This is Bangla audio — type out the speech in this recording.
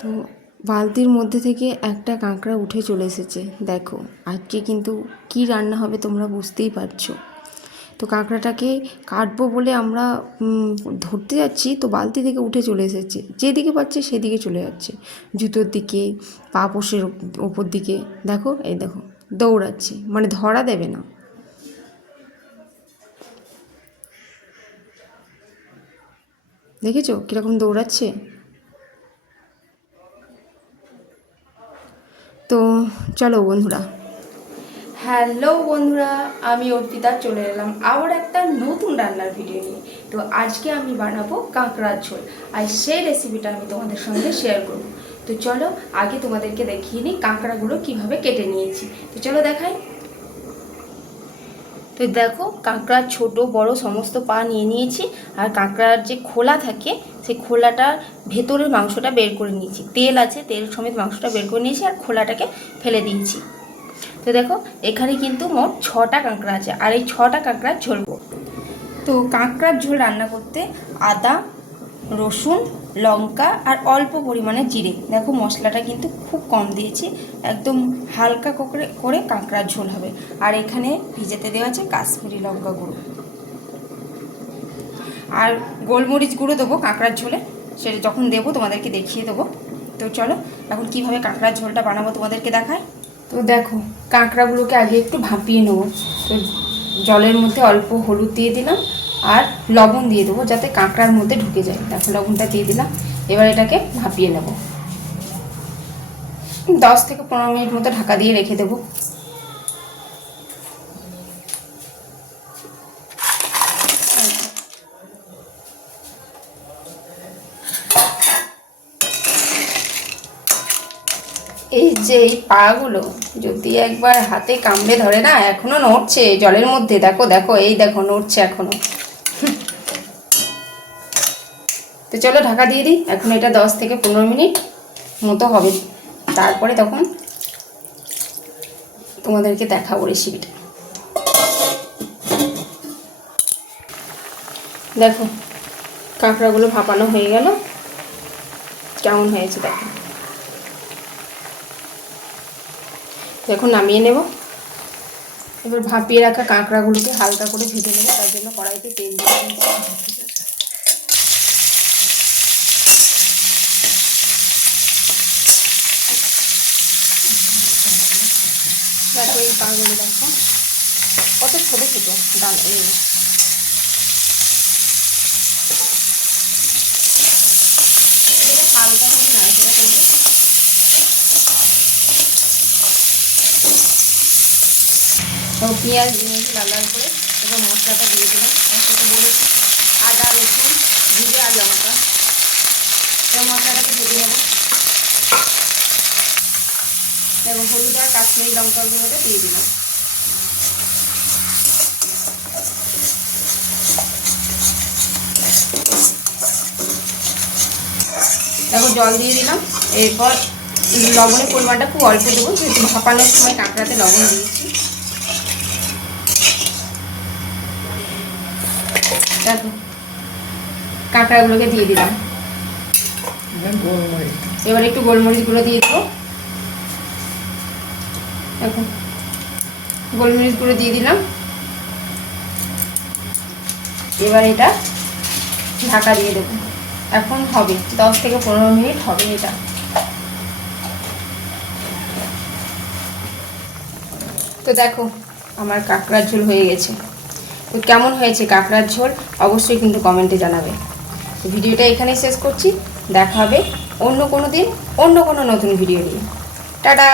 তো বালতির মধ্যে থেকে একটা কাঁকড়া উঠে চলে এসেছে। দেখো আজকে কিন্তু কি রান্না হবে তোমরা বুঝতেই পারছো। তো কাঁকড়াটাকে কাটবো বলে আমরা ধরতে যাচ্ছি, তো বালতি থেকে উঠে চলে এসেছে। যেদিকে পাচ্ছে সেদিকে চলে যাচ্ছে, জুতোর দিকে, পা পোষের ওপর দিকে। দেখো এই দেখো দৌড়াচ্ছে, মানে ধরা দেবে না। দেখেছো কীরকম দৌড়াচ্ছে? তো চলো বন্ধুরা। হ্যালো বন্ধুরা, আমি অর্পিতা চলে এলাম আবার একটা নতুন রান্নার ভিডিও নিয়ে। তো আজকে আমি বানাবো কাঁকড়ার ঝোল, আর সেই রেসিপিটা আমি তোমাদের সঙ্গে শেয়ার করব। তো চলো আগে তোমাদেরকে দেখিয়ে নিই কাঁকড়াগুলো কিভাবে কেটে নিয়েছি। তো চলো দেখাই। তো দেখো কাঁকড়ার ছোট বড় সমস্ত পা নিয়ে নিয়েছি, আর কাঁকড়ার যে খোলা থাকে সেই খোলাটার ভেতরের মাংসটা বের করে নিয়েছি। তেল আছে, তেল সমেত মাংসটা বের করে নিয়েছি আর খোলাটাকে ফেলে দিয়েছি। তো দেখো এখানে কিন্তু মোট 6টা কাঁকড়া আছে, আর এই 6টা কাঁকড়ার ঝোল। তো কাঁকড়ার ঝোল রান্না করতে আদা, রসুন, লঙ্কা আর অল্প পরিমাণে জিরে। দেখো মশলাটা কিন্তু খুব কম দিয়েছি, একদম হালকা করে কাঁকড়ার ঝোল হবে। আর এখানে ভিজেতে দেওয়া আছে কাশ্মীরি লঙ্কা গুঁড়ো, আর গোলমরিচ গুঁড়ো দেবো কাঁকড়ার ঝোলে, সেটা যখন দেবো তোমাদেরকে দেখিয়ে দেবো। তো চলো এখন কীভাবে কাঁকড়ার ঝোলটা বানাবো তোমাদেরকে দেখায়। তো দেখো কাঁকড়াগুলোকে আগে একটু ভাপিয়ে নেবো। তো জলের মধ্যে অল্প হলুদ দিয়ে দিলাম আর লবণ দিয়ে দেবো যাতে কাঁকড়ার মধ্যে ঢুকে যায়। দেখো লবণটা দিয়ে দিলাম। এবার এটাকে ভাপিয়ে নেব, 10 থেকে 15 মিনিট মতো ঢাকা দিয়ে রেখে দেবো। এই যে এই পাগুলো যদি একবার হাতে কামড়ে ধরে না, এখনো নড়ছে জলের মধ্যে। দেখো দেখো এই দেখো নড়ছে এখনো। তো চলো ঢাকা দিয়ে দিই। এখন এটা 10 থেকে 15 মিনিট মতো হবে, তারপরে তখন তোমাদেরকে দেখাবো রেসিপিটা। দেখো কাঁকড়াগুলো ভাপানো হয়ে গেল, কেমন হয়েছে দেখো। এখন নামিয়ে নেব। এবার ভাপিয়ে রাখা কাঁকড়াগুলোকে হালকা করে ভেজে নেবো, তার জন্য কড়াইতে তেল দিয়ে দেখো এই পাগুলো দেখো কত ছোটো ছোটো ডাল। হালকা করে নাড়াচাড়া করে তো পেঁয়াজ দিয়েছি লাল লাল করে। এবার মশলাটা দিয়ে দিলাম, মশলাটা বলেছি আদা, রসুন, জিরে আর লঙ্কা। এবার মশলাটাকে ভেজে নেব। এবং হলুদ আর কাশ্মীরি লঙ্কা গুঁড়োটা দিয়ে দিলাম। দেখো জল দিয়ে দিলাম। এরপর লবণের পরিমাণটা খুব অল্প দেবো, যেহেতু ভাপানোর সময় কাঁকড়াতে লবণ দিয়েছি। দেখো কাঁকড়াগুলোকে দিয়ে দিলাম। এবার একটু গোলমরিচ গুঁড়ো দিয়ে দেবো। দেখো গোলমরিচ গুঁড়ো দিয়ে দিলাম। এবার এটা ঢাকা দিয়ে দেবো। এখন হবে 10 থেকে 15 মিনিট হবে এটা। তো দেখো আমার কাঁকড়ার ঝোল হয়ে গেছে। তো কেমন হয়েছে কাঁকড়ার ঝোল অবশ্যই কিন্তু কমেন্টে জানাবে। তো ভিডিওটা এখানেই শেষ করছি, দেখা হবে অন্য কোনো দিন অন্য কোনো নতুন ভিডিও নিয়ে। টাটা।